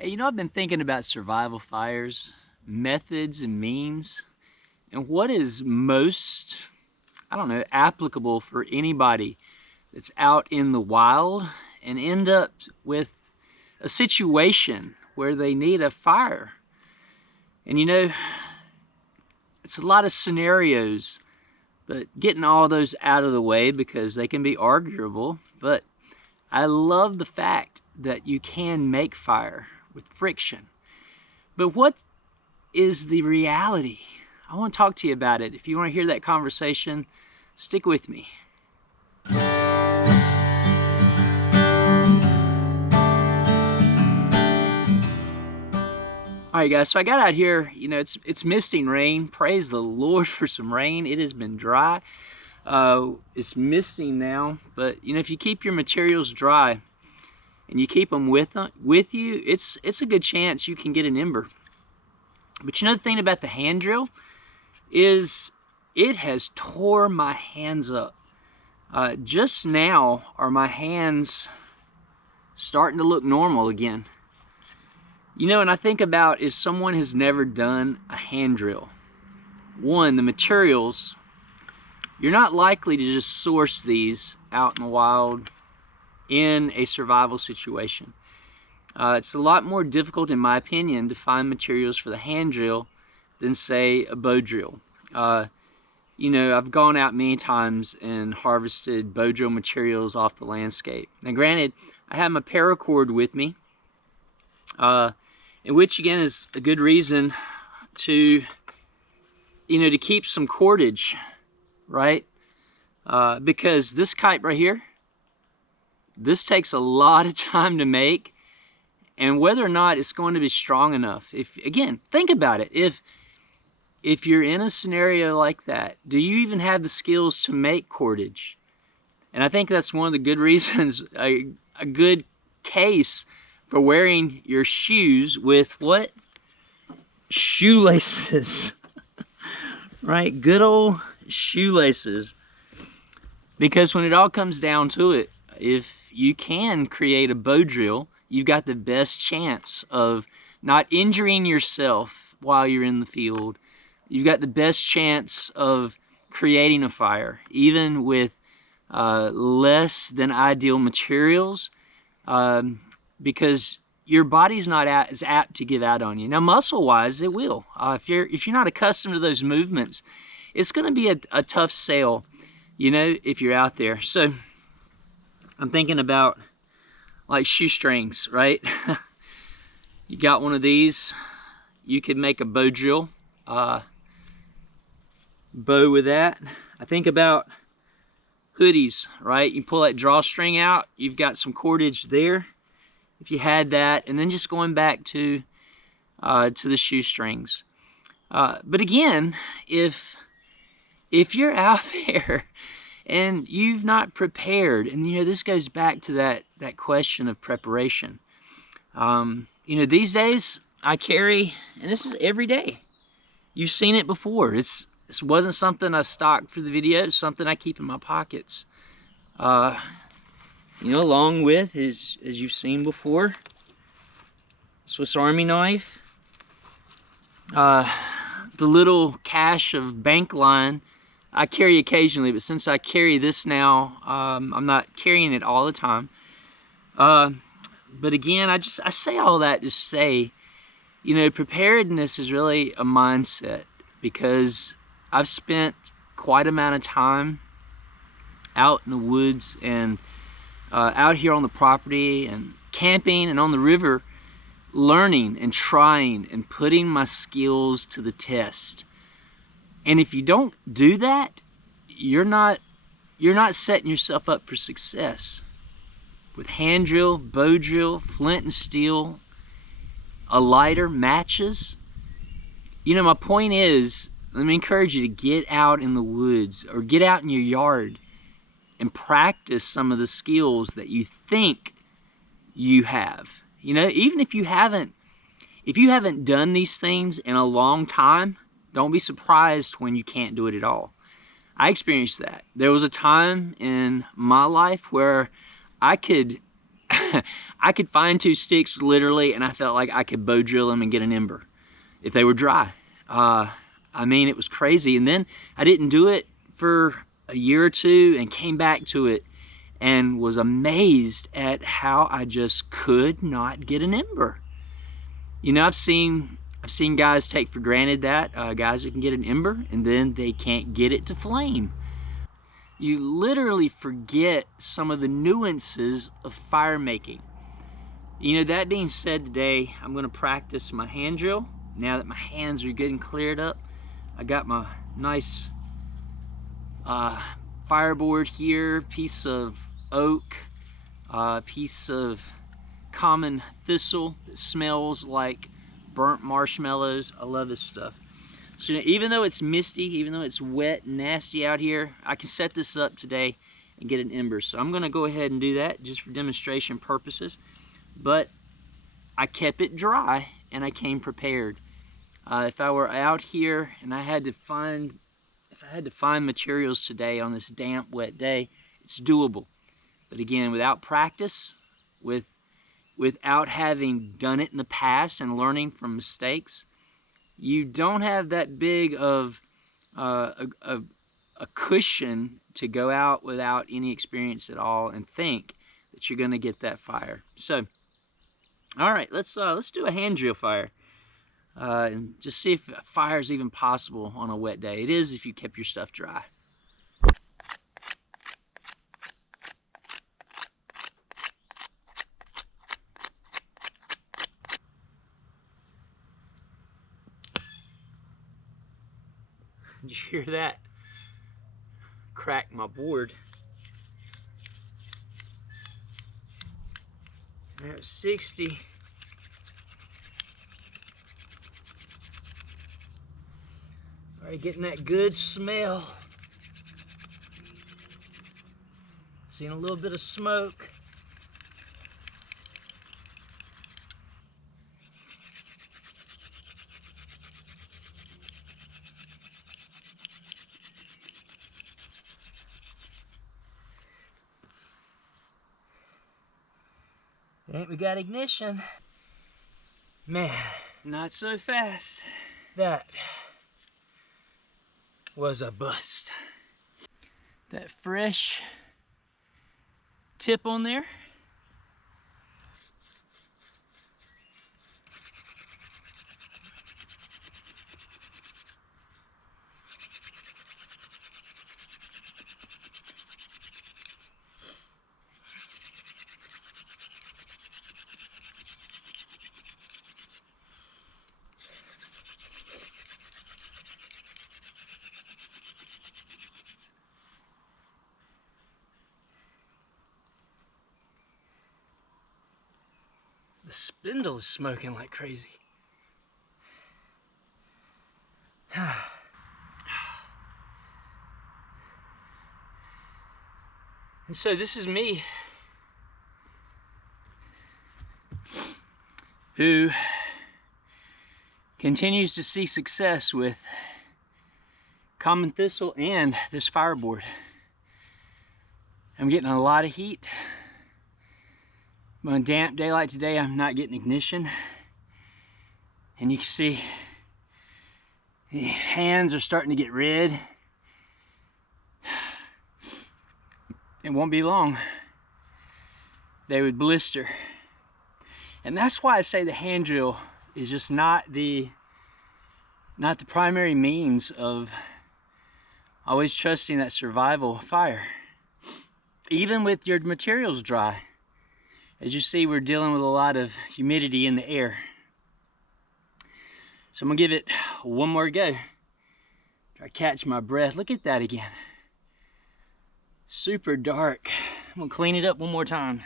Hey, I've been thinking about survival fires, methods and means, and what is most, applicable for anybody that's out in the wild and end up with a situation where they need a fire. And it's a lot of scenarios, but getting all those out of the way because they can be arguable. But I love the fact that you can make fire with friction. But what is the reality? I want to talk to you about it. If you want to hear that conversation, stick with me. All right, guys, so I got out here, it's misting rain. Praise the Lord for some rain. It has been dry. It's misting now, but if you keep your materials dry and you keep them with you, it's a good chance you can get an ember. But the thing about the hand drill is it has tore my hands up. Just now are my hands starting to look normal again. And I think about if someone has never done a hand drill, one, the materials, you're not likely to just source these out in the wild in a survival situation. It's a lot more difficult, in my opinion, to find materials for the hand drill than, say, a bow drill. I've gone out many times and harvested bow drill materials off the landscape. Now, granted, I have my paracord with me, and which, again, is a good reason to, to keep some cordage, right? Because this kite right here, this takes a lot of time to make, and whether or not it's going to be strong enough. Again, think about it. If you're in a scenario like that, do you even have the skills to make cordage? And I think that's one of the good reasons, a good case for wearing your shoes with what? Shoelaces. Right? Good old shoelaces. Because when it all comes down to it, if you can create a bow drill, you've got the best chance of not injuring yourself while you're in the field. You've got the best chance of creating a fire, even with less than ideal materials, because your body's not as apt to give out on you. Now, muscle-wise, it will. If you're not accustomed to those movements, it's going to be a tough sell, if you're out there. So I'm thinking about like shoestrings, right? You got one of these, you could make a bow drill, bow with that. I think about hoodies, right? You pull that drawstring out, you've got some cordage there, if you had that, and then just going back to the shoestrings. But again, if you're out there and you've not prepared, and this goes back to that question of preparation. These days I carry, and this is every day. You've seen it before. This wasn't something I stocked for the video. It's something I keep in my pockets. Along with, as you've seen before, Swiss Army knife, the little cache of bank line I carry occasionally, but since I carry this now, I'm not carrying it all the time. But again, I say all that to say, preparedness is really a mindset, because I've spent quite an amount of time out in the woods and out here on the property and camping and on the river, learning and trying and putting my skills to the test. And if you don't do that, you're not setting yourself up for success. With hand drill, bow drill, flint and steel, a lighter, matches. My point is, let me encourage you to get out in the woods or get out in your yard and practice some of the skills that you think you have. Even if you haven't done these things in a long time, don't be surprised when you can't do it at all. I experienced that. There was a time in my life where I could I could find 2 sticks literally, and I felt like I could bow drill them and get an ember if they were dry. I mean, it was crazy. And then I didn't do it for a year or 2 and came back to it and was amazed at how I just could not get an ember. You know, I've seen guys take for granted that guys that can get an ember and then they can't get it to flame. You literally forget some of the nuances of fire making. You know, that being said, today I'm going to practice my hand drill. Now that my hands are getting cleared up, I got my nice fireboard here, piece of oak, piece of common thistle that smells like burnt marshmallows. I love this stuff. So even though it's misty, even though it's wet and nasty out here, I can set this up today and get an ember. So I'm gonna go ahead and do that just for demonstration purposes. But I kept it dry and I came prepared. If I were out here and I had to find materials today on this damp, wet day, it's doable. But again, without practice, without having done it in the past and learning from mistakes, you don't have that big of a cushion to go out without any experience at all and think that you're going to get that fire. So, all right, let's do a hand drill fire and just see if fire is even possible on a wet day. It is if you kept your stuff dry. Did you hear that? Cracked my board. That was 60. All right, getting that good smell. Seeing a little bit of smoke. Ain't we got ignition? Man, not so fast. That was a bust. That fresh tip on there. The spindle is smoking like crazy. And so this is me, who continues to see success with common thistle and this fireboard. I'm getting a lot of heat. On a damp day like today, I'm not getting ignition. And you can see the hands are starting to get red. It won't be long. They would blister. And that's why I say the hand drill is just not the primary means of always trusting that survival fire. Even with your materials dry. As you see, we're dealing with a lot of humidity in the air. So I'm gonna give it one more go. Try to catch my breath. Look at that again. Super dark. I'm gonna clean it up one more time.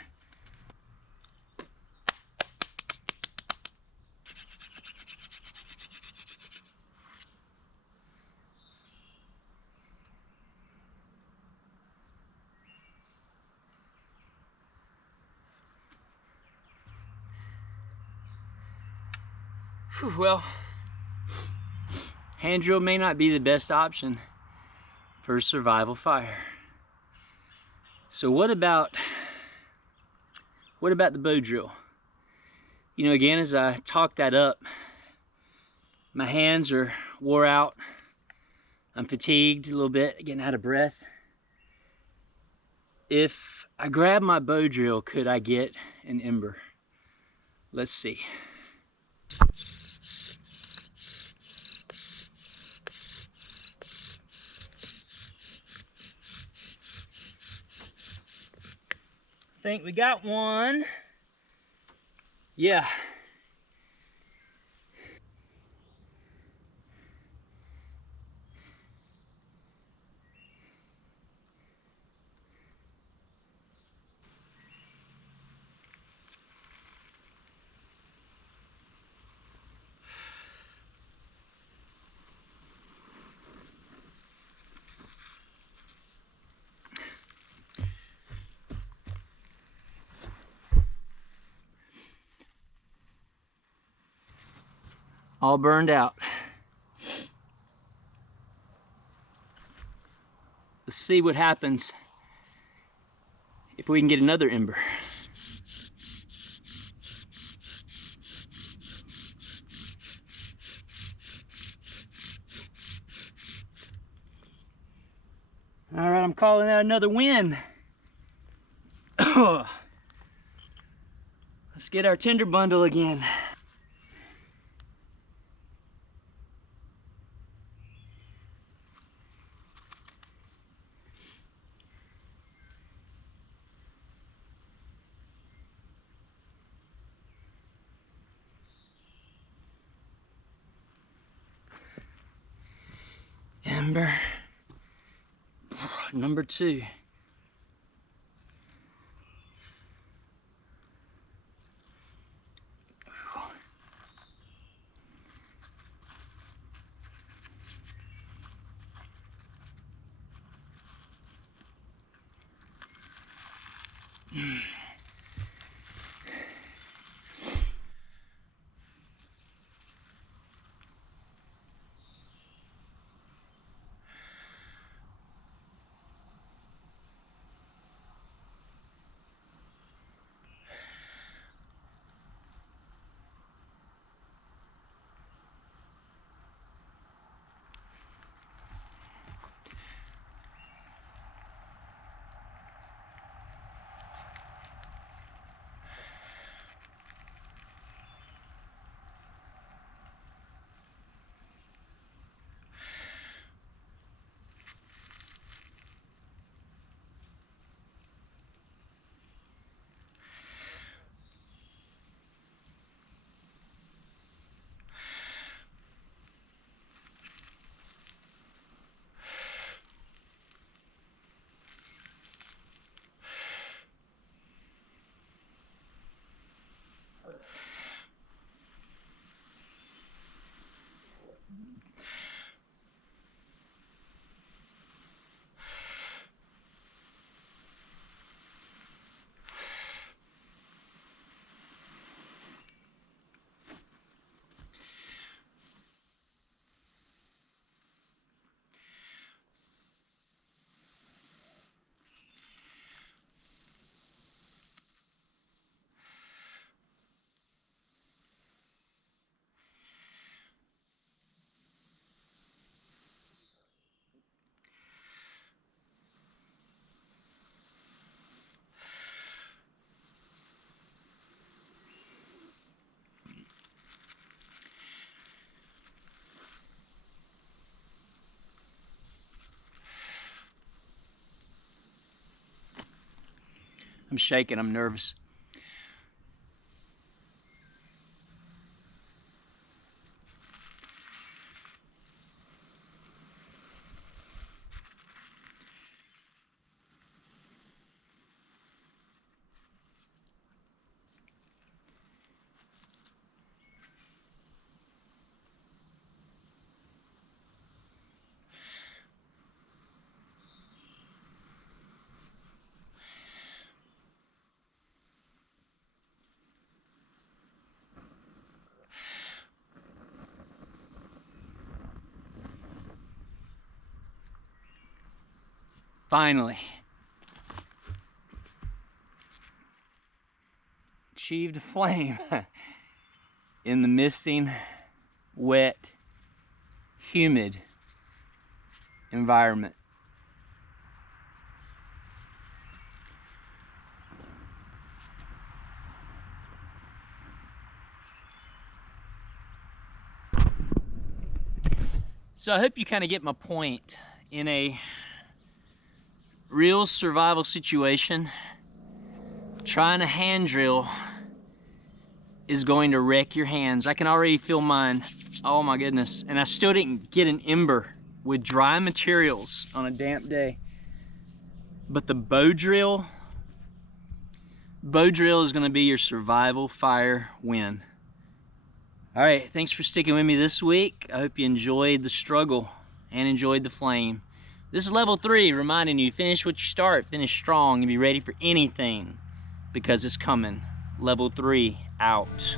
Whew, well, hand drill may not be the best option for survival fire. So what about what about the bow drill? You know, again, as I talk that up, my hands are wore out. I'm fatigued a little bit, getting out of breath. If I grab my bow drill, could I get an ember? Let's see. I think we got one. Yeah. All burned out. Let's see what happens if we can get another ember. All right, I'm calling that another win. Let's get our tinder bundle again. Ember number 2. I'm shaking, I'm nervous. Finally. achieved a flame in the misting, wet, humid environment. So I hope you kind of get my point. In a real survival situation, trying to hand drill is going to wreck your hands. I can already feel mine. Oh my goodness. And I still didn't get an ember with dry materials on a damp day. But the bow drill is gonna be your survival fire win. All right, thanks for sticking with me this week. I hope you enjoyed the struggle and enjoyed the flame. This is level 3, reminding you, finish what you start, finish strong, and be ready for anything because it's coming. Level 3 out.